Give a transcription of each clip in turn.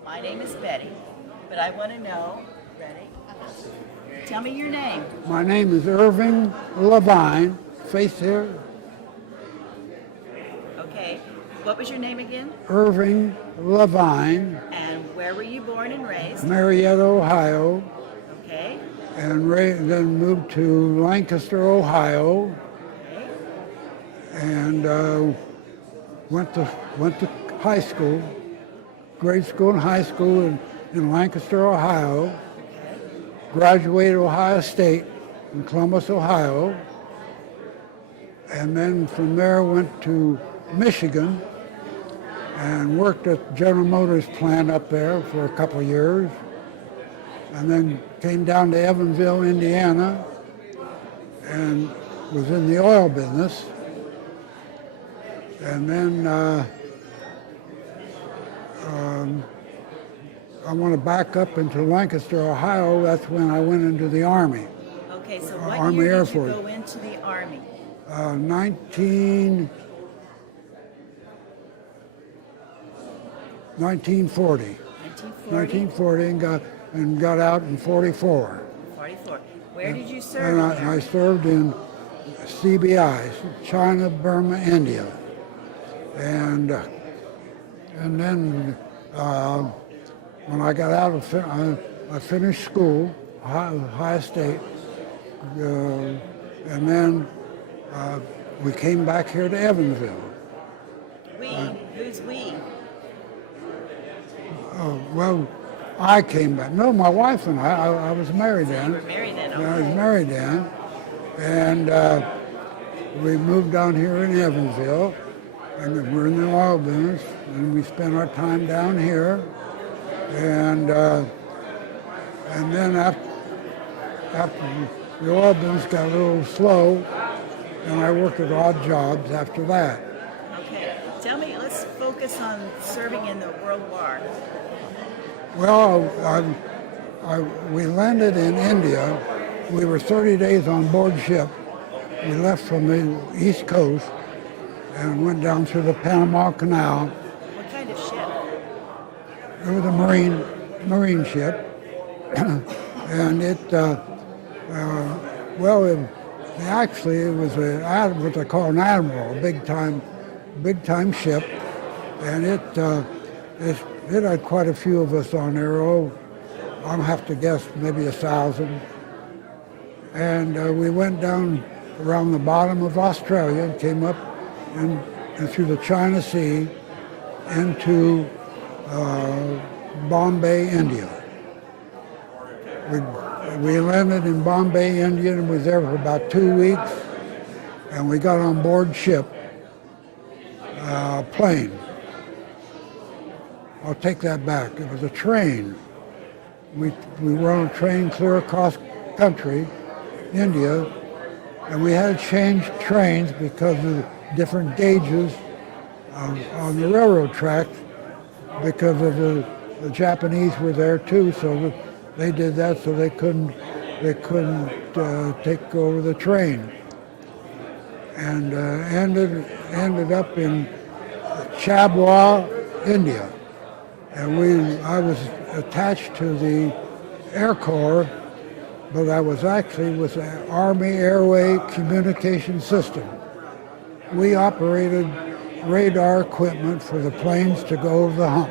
My name is Betty, but I want to know, ready? Tell me your name. My name is Irving Levine. Face here. Okay. What was your name again? Irving Levine, And where were you born and raised? Marietta, Ohio, Okay. and then moved to Lancaster, Ohio, Okay. and went to high school, grade school and high school in Lancaster, Ohio. Okay. Graduated Ohio State in Columbus, Ohio, and then from there went to Michigan and worked at General Motors plant up there for a couple of years, and then came down to Evansville, Indiana, and was in the oil business, and then I want to back up into Lancaster, Ohio. That's when I went into the Army. Okay, so what Army year Air did you Force. go into the Army? 1940. 1940? And got out in 44. 44. Where did you serve? And I served in CBI, China, Burma, India. And then when I got out, I finished school, Ohio State, and then we came back here to Evansville. Who's we? Well, I came back. No, my wife and I was married then. You were married then, I was okay. married then. And we moved down here in Evansville, and we're in the oil business, and we spent our time down here. And then after the oil business got a little slow, and I worked at odd jobs after that. Okay. Tell me, let's focus on serving in the World War. Well, we landed in India. We were 30 days on board ship. We left from the East Coast and went down through the Panama Canal. What kind of ship? It was a marine ship, and it was what they call an admiral, a big time ship, and it had quite a few of us on there. I'll have to guess maybe 1,000. And we went down around the bottom of Australia and came up and through the China Sea into Bombay, India. We landed in Bombay, India, and was there for about 2 weeks, and we got on board ship, plane. I'll take that back. It was a train. We were on a train clear across country, India, and we had to change trains because of the different gauges on the railroad track, because of the Japanese were there too, so they did that so they couldn't take over the train, and ended up in Chabwa, India. And I was attached to the Air Corps, but I was actually with the Army Airway Communication System. We operated radar equipment for the planes to go over the hump,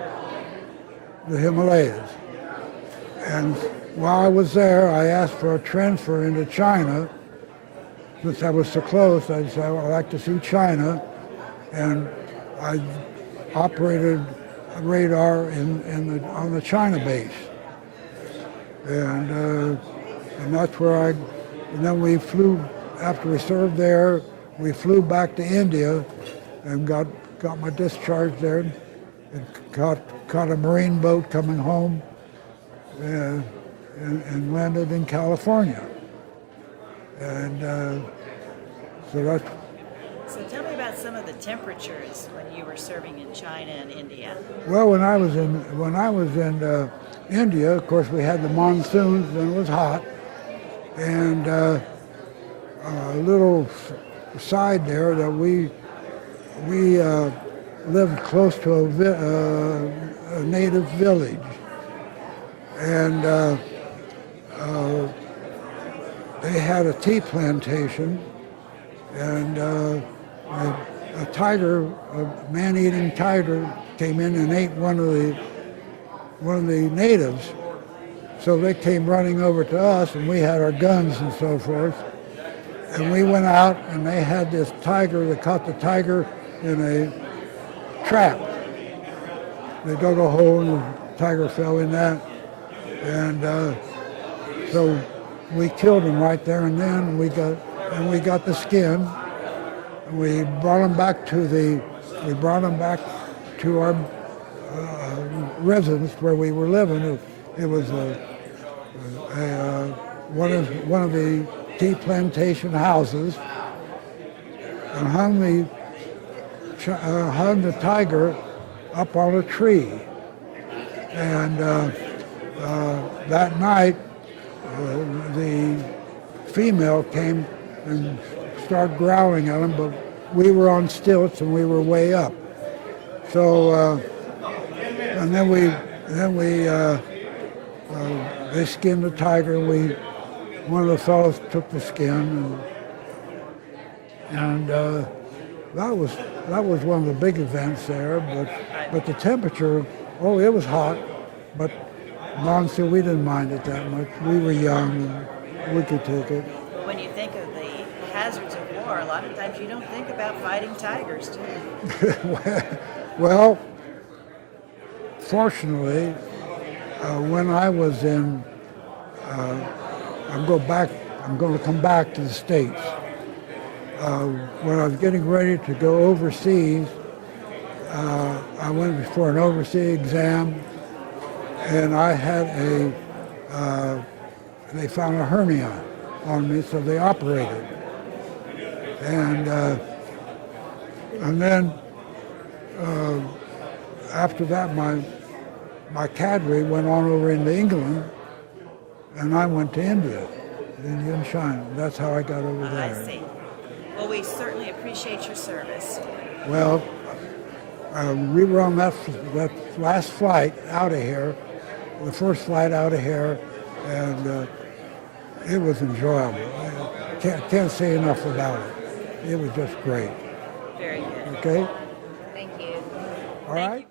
the Himalayas. And while I was there, I asked for a transfer into China. Since I was so close, I said, I'd like to see China. And I operated radar on the China base. And that's where and then we flew, after we served there, we flew back to India and got my discharge there, and caught a marine boat coming home, and landed in California. And so that's. So tell me about some of the temperatures when you were serving in China and India. Well, when I was in India, of course, we had the monsoons, and it was hot, and a little side there that we lived close to a native village. And they had a tea plantation, and a tiger, a man-eating tiger, came in and ate one of the natives. So they came running over to us, and we had our guns and so forth. And we went out, and they had this tiger. They caught the tiger in a trap. They dug a hole, and the tiger fell in that. And so we killed him right there and then. And we got the skin. And we brought him back to our residence where we were living. It was one of the tea plantation houses, and hung the tiger up on a tree. And that night, the female came and started growling at him, but we were on stilts and we were way up. So, and then they skinned the tiger. One of the fellows took the skin, and that was one of the big events there. But the temperature, it was hot, but honestly, we didn't mind it that much. We were young, and we could take it. When you think of the hazards of war, a lot of times you don't think about fighting tigers, do you? Well, fortunately, when I was in, I'm going to come back to the States. When I was getting ready to go overseas, I went for an overseas exam, and I had they found a hernia on me, so they operated. And then after that, my cadre went on over into England, and I went to India, India and China. That's how I got over there. I see. Well, we certainly appreciate your service. Well, we were on that last flight out of here, the first flight out of here, and it was enjoyable. I can't say enough about it. It was just great. Very good. Okay? Thank you. All right.